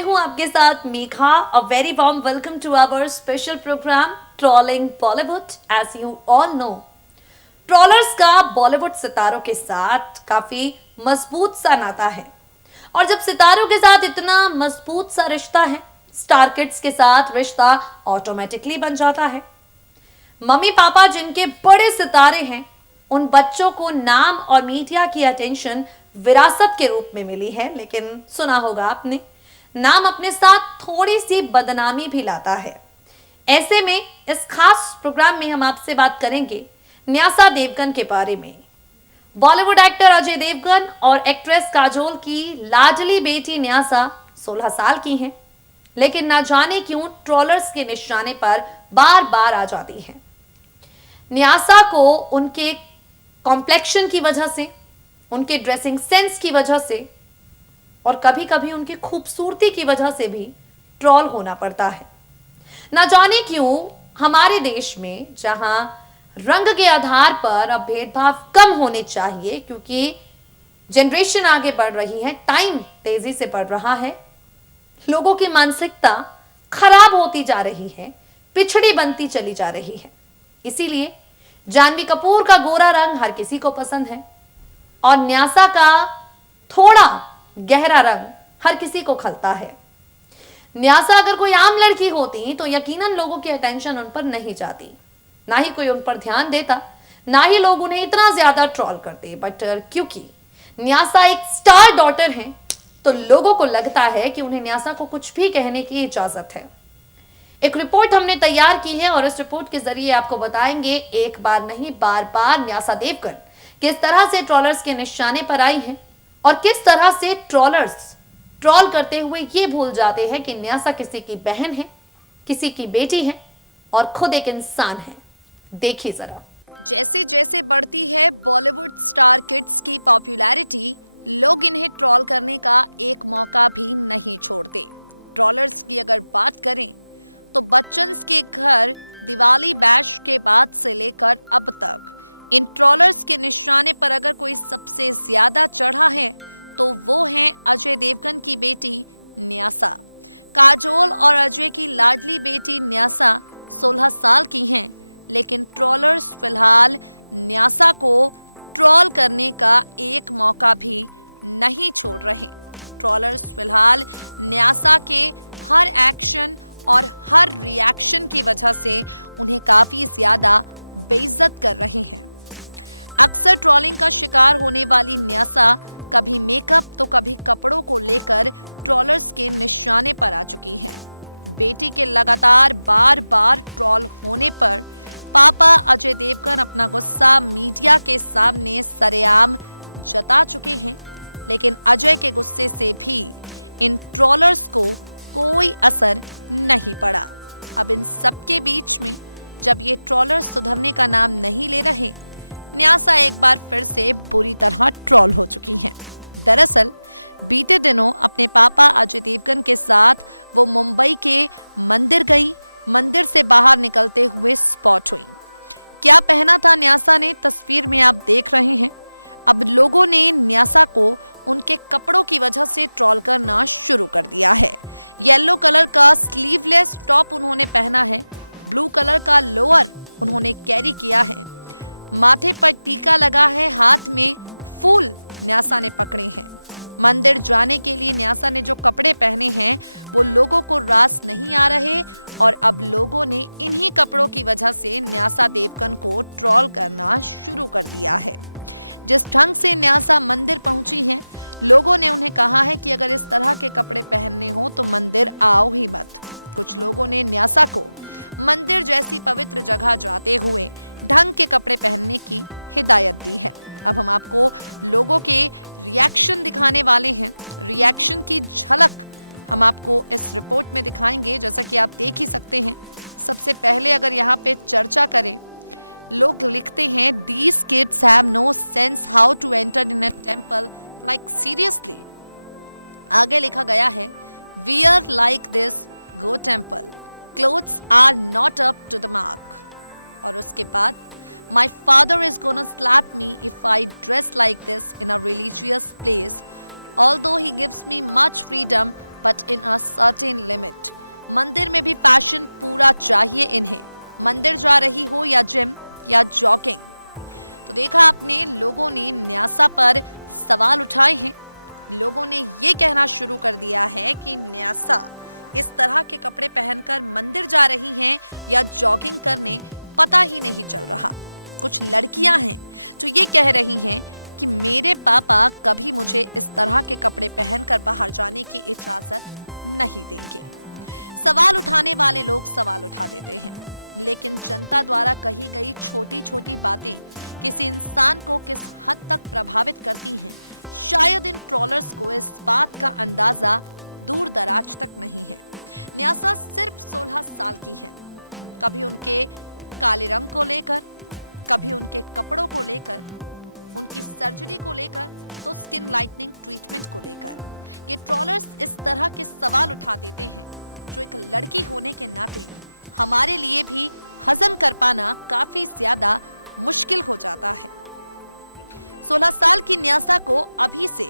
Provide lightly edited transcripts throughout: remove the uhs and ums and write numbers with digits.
मैं हूं आपके साथ Megha. A very warm welcome to our special programme trolling Bollywood. As you all know, trollers का बॉलीवुड सितारों के साथ काफी मजबूत सा नाता है। और जब सितारों के साथ इतना मजबूत सा रिश्ता है, स्टार किड्स के साथ रिश्ता ऑटोमेटिकली बन जाता है। मम्मी पापा जिनके बड़े सितारे हैं, उन बच्चों को नाम और मीडिया की अटेंशन विरासत के रूप में मिली है। लेकिन सुना होगा आपने, नाम अपने साथ थोड़ी सी बदनामी भी लाता है। ऐसे में इस खास प्रोग्राम में हम आपसे बात करेंगे न्यासा देवगन के बारे में। बॉलीवुड एक्टर अजय देवगन और एक्ट्रेस काजोल की लाडली बेटी न्यासा 16 साल की हैं, लेकिन ना जाने क्यों ट्रोलर्स के निशाने पर बार बार आ जाती हैं। न्यासा को उनके कॉम्प्लेक्शन की वजह से, उनके ड्रेसिंग सेंस की वजह से और कभी कभी उनकी खूबसूरती की वजह से भी ट्रोल होना पड़ता है। ना जाने क्यों हमारे देश में, जहां रंग के आधार पर अब भेदभाव कम होने चाहिए, क्योंकि जनरेशन आगे बढ़ रही है, टाइम तेजी से बढ़ रहा है, लोगों की मानसिकता खराब होती जा रही है, पिछड़ी बनती चली जा रही है। इसीलिए जानवी कपूर का गोरा रंग हर किसी को पसंद है और न्यासा का थोड़ा गहरा रंग हर किसी को खलता है। न्यासा अगर कोई आम लड़की होती तो यकीनन लोगों की अटेंशन उन पर नहीं जाती, ना ही कोई उन पर ध्यान देता, ना ही लोग उन्हें इतना ज्यादा ट्रोल करते। बट क्योंकि न्यासा एक स्टार डॉटर है, तो लोगों को लगता है कि उन्हें न्यासा को कुछ भी कहने की इजाजत है। एक रिपोर्ट हमने तैयार की है और इस रिपोर्ट के जरिए आपको बताएंगे एक बार नहीं बार बार न्यासा देवगन किस तरह से ट्रोलर्स के निशाने पर आई हैं और किस तरह से ट्रोलर्स ट्रोल करते हुए ये भूल जाते हैं कि न्यासा किसी की बहन है, किसी की बेटी है और खुद एक इंसान है। देखिए जरा, जैसे जैसे बढ़ती है बॉलीवुड स्टार किड्स की पॉपुलैरिटी, लोग इन्हें ट्रोल करने का एक मौका भी नहीं छोड़ते। ट्रोलर्स की अगर बात करें तो बच्चन के घर दिवाली बैश के बाद से लेकर अब तक इन ट्रोलर्स के निशाने पर अगर कोई सबसे ज्यादा चढ़ा है तो वो है अजय देवगन की बेटी न्यासा। काजोल और अजय की लाडली बेटी न्यासा 16 साल की हैं, लेकिन ट्रोलर्स फिलहाल न्यासा को ट्रोल करने का एक मौका भी नहीं छोड़ रहे। ट्रोलर्स फिलहाल न्यासा के हर एक्शन और हर रिएक्शन की वजह से उन्हें काफी ज्यादा बेइज्जत कर रहे हैं। अक्सर ट्रोलिंग का शिकार होने वाली न्यासा कभी मेकअप तो कभी कपड़ों को लेकर ट्रोलर्स के निशाने पर आ चुकी है। बेटी के लगातार बार बार ट्रोल होने पर पापा अजय देवगन अपना गुस्सा मीडिया के सामने सरेआम जता चुके हैं, लेकिन अजय के गुस्से से भी इन ट्रोलर्स को कोई असर नहीं पड़ा। अब इन सबके बीच में जब ये ट्रोलर्स सुधरने का नाम नहीं ले रहे, न्यासा एक बार फिर से बुरी तरह ट्रोल हो चुकी हैं। दरअसल बीते दिनों अपने पापा अजय देवगन के साथ वो मुंबई के मंदिर गई। मंदिर से बाहर निकलते हुए स्पॉट हुई। क्या पहना था न्यासा ने, तस्वीर में आप देख रहे हैं। अब लोगों ने न्यासा को उनके कपड़ों की वजह से ट्रोल करना शुरू कर दिया है। येलो कलर का स्लीवलेस टॉप उन्होंने पहना है, ब्लू कलर का लोअर उन्होंने कैरी किया है, माथे पर टीका लगा है, हाथ में फूल न्यासा ने पकड़े हैं। मंदिर जाने के लिए न्यासा ने जो कपड़े पहने हैं वो लोगों को रास नहीं आ रहे और अब लोगों ने इन्हीं कपड़ों की वजह से न्यासा देवगन को ट्रोल करना शुरू कर दिया है। जिस ढंग से न्यासा मंदिर पहुंची हैं, लोगों ने उन्हें कहा है कि अगर इस तरह के कपड़े पहनने हो तो मंदिर आओ ही मत। कुछ लोगों ने न्यासा को मंदिर जैसी पवित्र जगह जाते हुए ढंग के कपड़े पहनने की हिदायत दी है। अब हम आपको लोगों के रिएक्शन दिखाने वाले हैं। रिएक्शन की झलक हम आपको इस रिपोर्ट में दिखाएंगे, जैसा कि आप देख ही सकते हैं। सबसे पहले अगर यहाँ पे चर्चा करें, लोग लिखते हैं these kids have no sense how to enter in a temple, like seriously। आगे लिखा गया है wear like this, go temple, clothes are not up to the mark। और उसके बाद my father is gonna slap me if I dress like this in a religious place, although he gives me much freedom, but in a certain limit. मंदिर में भी passion पूरा चाहिए इन्हें, मंदिर जा रही हो या जिम या जॉगिंग। तो देखा आपने, लोगों ने न्यासा पर सवाल उठाए हैं। लोगों ने ये कहना शुरू कर दिया है कि न्यासा इस तरह के कपड़े पहनकर मंदिर जा रही हैं या जॉगिंग करने, पता ही नहीं चल रहा। कुछ लड़कियां हैं जो ये कह रही हैं कि मेरे पापा कभी मुझे इस तरह के कपड़े पहनकर बाहर जाने की इजाजत नहीं देंगे। सवाल उठाने वाले लोग सवाल उठा देते हैं, लेकिन जनता द्वारा कही गई छोटी छोटी बातें किसी इंसान को किस हद तक प्रभावित करती हैं, शायद इन ट्रोलर्स को इस बात का अंदाजा दूर दराज तक नहीं है। न्यासा सिर्फ 16 साल की है। कभी उनके काले रंग को लेकर, कभी उनके कपड़ों को लेकर, उनकी सर्जरी को लेकर, तो स्किन लाइटनिंग ट्रीटमेंट को लेकर ये ट्रोलर्स इस तरह के सवाल उठा देते हैं जो एक लड़की होने के नाते हमारे लिए भी हजम कर पाना काफी ज्यादा मुश्किल हो जाता है। 16 साल की न्यासा को अभी से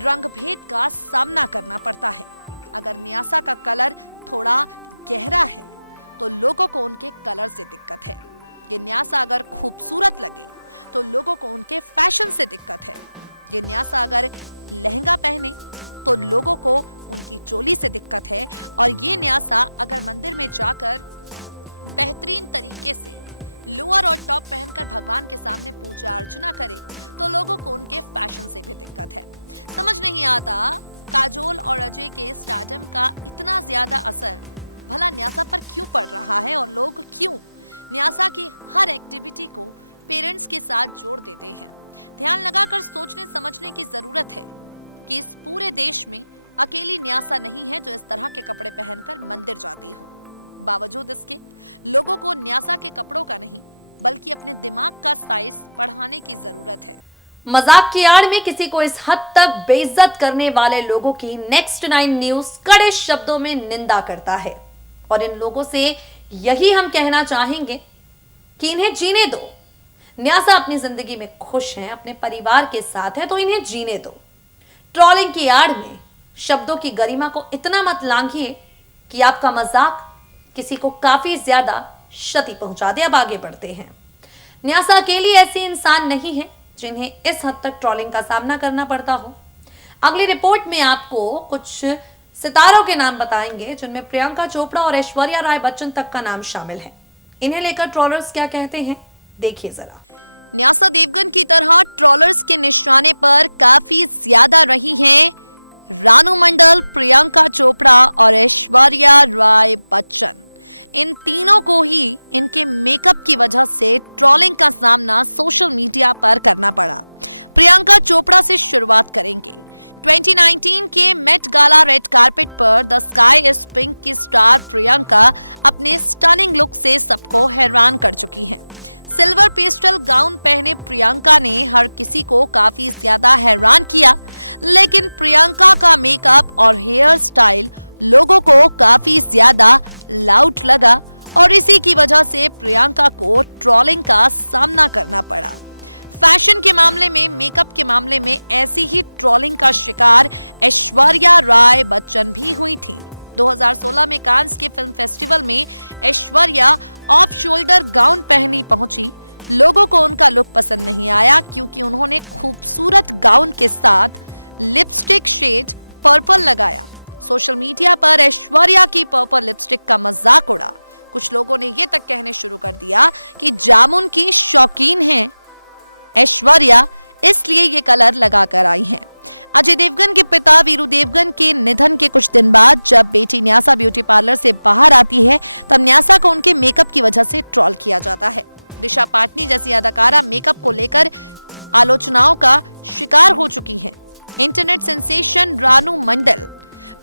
रंग भेद का सामना करना पड़ता है। अगर न्यासा का कलर थोड़ा गहरा है तो लोगों को उनके कलर से दिक्कत है। ये न्यासा अगर खूबसूरत लगे तो लोगों को उनके फैशन से दिक्कत है। ये न्यासा अगर लहंगा पहने तो लोगों को उनकी चोली से दिक्कत है। और ये न्यासा अगर मंदिर में जाकर बेहतरीन तरीके से लोअर और टॉप पहनकर भगवान के सामने पूजा अर्चना करे तो लोगों को उनके फैशन से भी दिक्कत है। समझ नहीं आता काजोल और अजय के स्टारडम का इतना ज्यादा असर भला न्यासा पर क्यों पड़ रहा है, और लोग क्यों न्यासा की हर एक्टिविटी को पेरेंट्स के साथ जोड़ देते हैं। ध्यान लगाकर सोचने समझने की जरूरत है कि इस पूरे देश में अकेली न्यासा नहीं है जो इस तरह के कपड़े पहनकर मंदिर जाती हो। बावजूद इसके लोगों को न्यासा के कपड़ों का नहीं बल्कि अपने दिमाग का साइज बढ़ाने की जरूरत है। मजाक की आड़ में किसी को इस हद तक बेइज्जत करने वाले लोगों की नेक्स्ट 9 न्यूज कड़े शब्दों में निंदा करता है। और इन लोगों से यही हम कहना चाहेंगे कि इन्हें जीने दो। न्यासा अपनी जिंदगी में खुश हैं, अपने परिवार के साथ है, तो इन्हें जीने दो। ट्रोलिंग की आड़ में शब्दों की गरिमा को इतना मत लांघिए कि आपका मजाक किसी को काफी ज्यादा क्षति पहुंचा दे। अब आगे बढ़ते हैं। न्यासा अकेली ऐसी इंसान नहीं है जिन्हें इस हद तक ट्रोलिंग का सामना करना पड़ता हो। अगली रिपोर्ट में आपको कुछ सितारों के नाम बताएंगे जिनमें प्रियंका चोपड़ा और ऐश्वर्या राय बच्चन तक का नाम शामिल है। इन्हें लेकर ट्रोलर्स क्या कहते हैं, देखिए जरा। न्यासा देवगन की तरह ट्रोलर्स के निशाने पर काफी ज्यादा रही हैं रानू मंडल, प्रियंका चोपड़ा और ऐश्वर्या राय बच्चन। इन तीनों को ही इनके मेकअप की वजह से ट्रोलिंग का सामना सोशल मीडिया पर करना पड़ा। प्रियंका चोपड़ा से शुरुआत करेंगे। 2019 के मेट गाला रेड कार्पेट पर द स्काई इज पिंक की स्टार प्रियंका अपने स्टनिंग लुक से सबको हैरान कर चुकी हैं। सिल्वर पेस्टल गाउन पहने प्रियंका ने हर किसी को काफी ज्यादा हैरान किया, लेकिन प्रियंका का मेकअप और हेयर स्टाइल लोगों को काफी ज्यादा लाउड लगा और इसी की वजह से प्रियंका को ट्रोलिंग का सामना करना पड़ा। फैशन के मामले में, मेकअप के मामले में ऐसी ही ट्रोलिंग का शिकार ऐश्वर्या राय बच्चन भी हुई थी। 2016 में कांस के फिल्म फेस्टिवल में ऐश्वर्या ऑफ शोल्डर गाउन पहनी पहुंची। लोगों को उनका लुक पसंद नहीं आया क्योंकि उन्होंने खूबसूरत गाउन के साथ लिपस्टिक शेड पर्पल लगाया। सोशल मीडिया पर ऐश्वर्या की पर्पल लिपस्टिक का मजाक उड़ा। कुछ लोगों ने ये तक कहने शुरू कर दिया कि जामुन की शौकीन हैं ऐश्वर्या, इसलिए ये कलर लगाकर आई हैं। अजय देवगन के पिता वीरू देवगन के निधन के कुछ दिन बाद जब बेटी न्यासा ब्यूटी पार्लर से बाहर आती है तब न्यासा को उनके मेकअप की वजह से ट्रोल किया जाता है। दिशा पाटनी जैसी अदाकारा मेकअप को लेकर आलोचनाओं का शिकार हो चुकी हैं। इंटरनेट सेंसेशन रानू मंडल,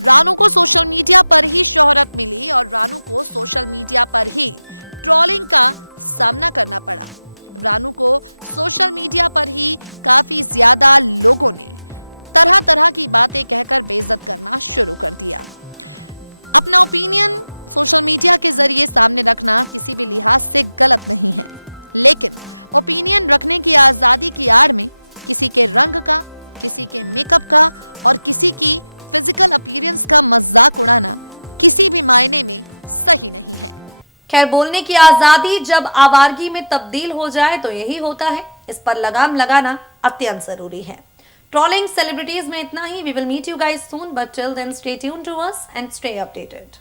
रानू को सोशल मीडिया पर ही शोहरत मिली और रानू को सोशल मीडिया पर ही ट्रोलिंग का सामना करना पड़ा। रानू को सोशल मीडिया पर ही काफी ज्यादा लोगों ने तरह तरह की बातें कहकर बेइज्जत करना शुरू कर दिया। अपना ओपिनियन सोशल मीडिया के जरिए सामने रखना किसी भी लिहाज से गलत नहीं है, लेकिन ओपिनियन रखने की आजादी की आड़ में किसी के रंग का, किसी के मेकअप का और किसी की फिजिकल अपीयरेंस का मजाक उड़ाना किसी भी मायने में सही नहीं है। खैर, बोलने की आजादी जब आवारगी में तब्दील हो जाए तो यही होता है। इस पर लगाम लगाना अत्यंत जरूरी है। ट्रोलिंग सेलिब्रिटीज में इतना ही। We will meet you guys soon, but till then stay tuned to us and stay updated.